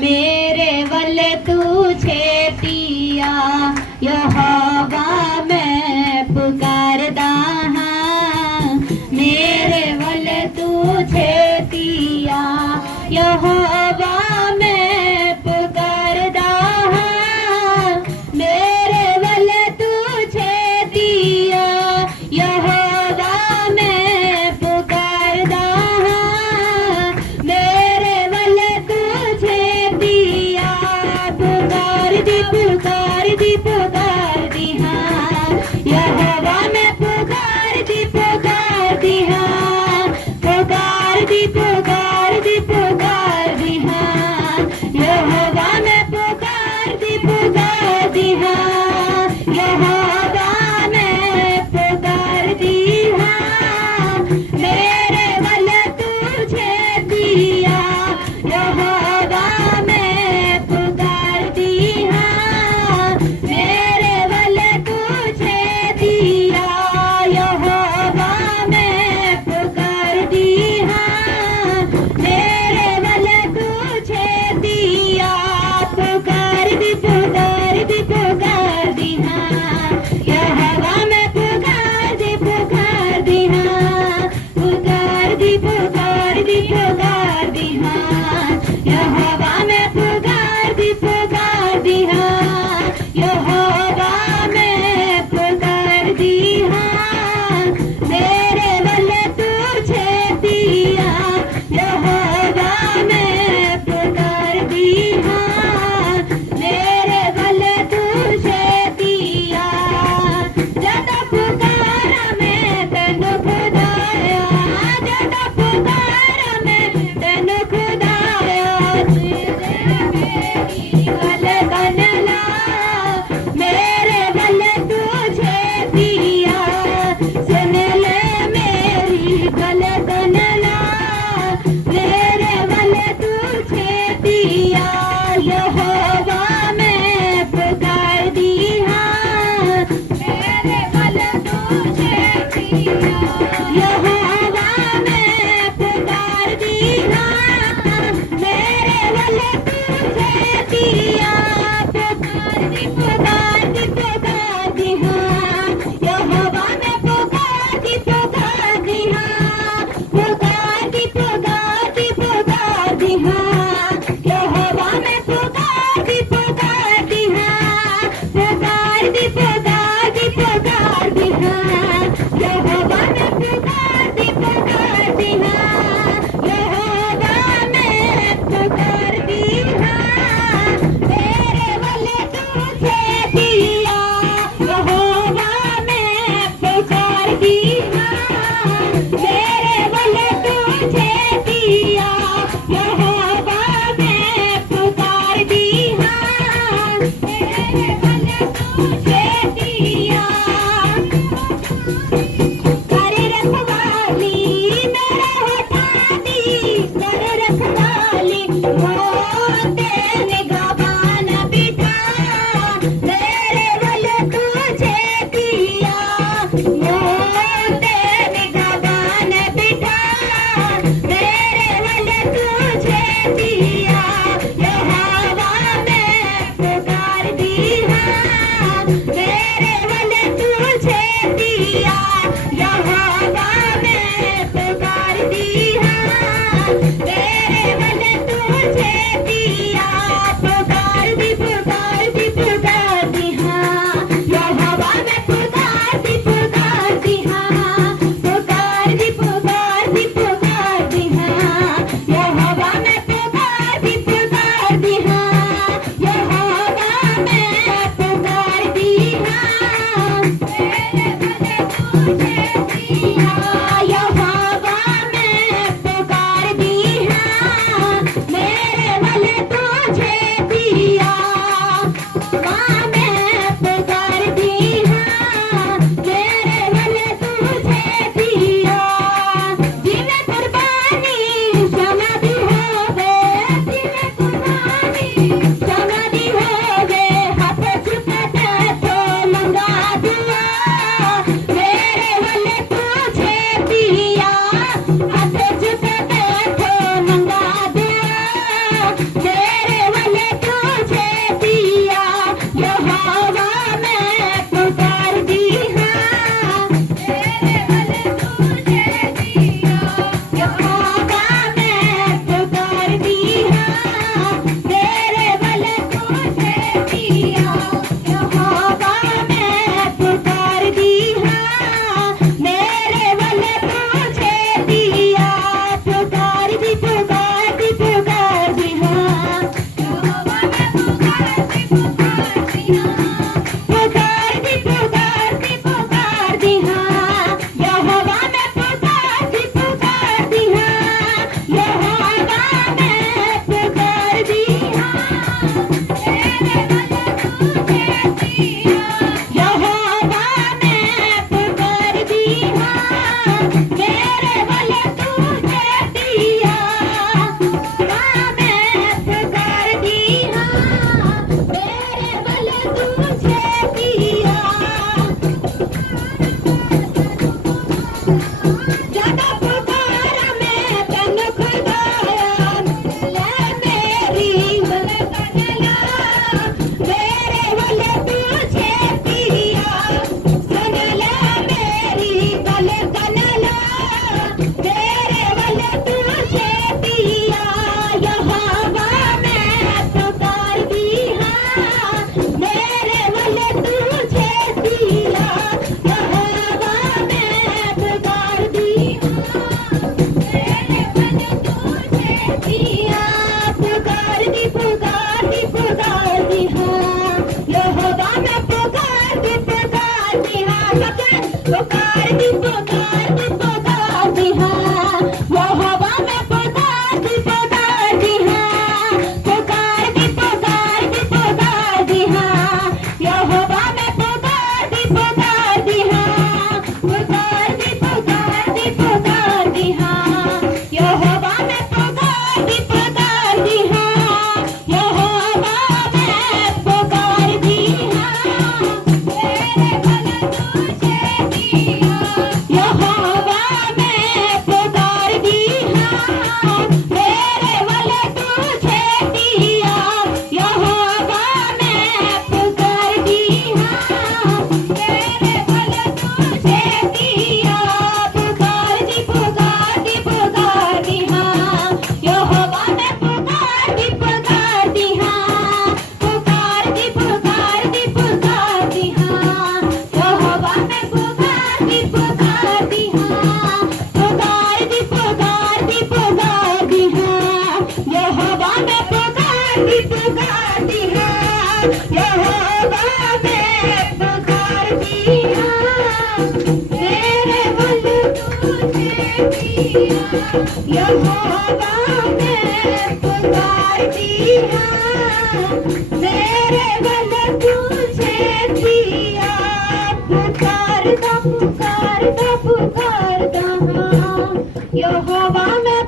मेरे वल तू छेतिया यहोवा मैं पुकारदा हां मेरे वल तू छेतिया यहोवा मैं पुकारदा हां मेरे वल तू छेतिया यहोवा मैं पुकारदा हां मेरे वल तू छेतिया पुकार दी हां यहोवा मैं पुकार दी हां पुकार दी हां यहोवा मैं पुकार दी हां यहोवा मैं पुकार दी हां मेरे वल तू छेतिया यहोवा मैं पुकार दी हां मेरे वल तू छेतिया यहोवा मैं पुकार दी हां मेरे वल तू छेतिया पुकार दी हां यहोवा मैं पुकार दी हां पुकार दी हां यहोवा मैं पुकार दी हां यहोवा मैं पुकार दी हां मेरे वल तू छेतिया यहोवा मैं पुकार दी हां मेरे वल तू छेतिया जद पुकारा मैं तैनू खुदाया जद पुकारा मैं तैनू खुदाया मेरी गल बनला मेरे वल तू छेतिया सुन ले मेरी गल बनला मेरे वल तू छेतिया यहोवा मैं पुकार दी हां मेरे वल तू छेतिया यहोवा मैं पुकार दी हां मेरे वल तू छेतिया पुकार दी हां यहोवा मैं पुकार दी हां पुकार दी हां यहोवा मैं पुकार दी हां पुकार दी हां यहोवा मैं पुकार दी हां यहोवा मैं पुकार दी हां मेरे वल तू छेतिया यहोवा मैं पुकार दी हां मेरे वल तू छेतिया यहोवा मैं पुकार दी हां मेरे वल तू छेतिया कर रखवाली मेरे होठा दी कर रखवाली मोते निगहबान बिठा मेरे वल तू छेतिया मोते निगहबान बिठा मेरे वल तू छेतिया यहोवा मैं पुकार दी हां मेरे वल तू छेतिया यहोवा मैं पुकार दी हां मेरे वल तू छेतिया पुकार दी हां यहोवा मैं पुकार दी हां पुकार दी हां यहोवा मैं पुकार दी हां यहोवा मैं पुकार दी हां मेरे वल तू छेतिया यहोवा मैं पुकार दी हां मेरे वल तू छेतिया मां मैं पुकार दी हां मेरे वल तू छेतिया जिन्हें कुर्बानी समाधि होवे जिन्हें कुर्बानी समाधि होवे हाथ चुकते तो मंगा दुआ मेरे वल तू छेतिया हाथ चुकते तो मंगा दुआ मेरे यहोवा मैं पुकारती हाँ मेरे गल तुझे दिया पुकारता पुकारता पुकारता हाँ यहोवा मैं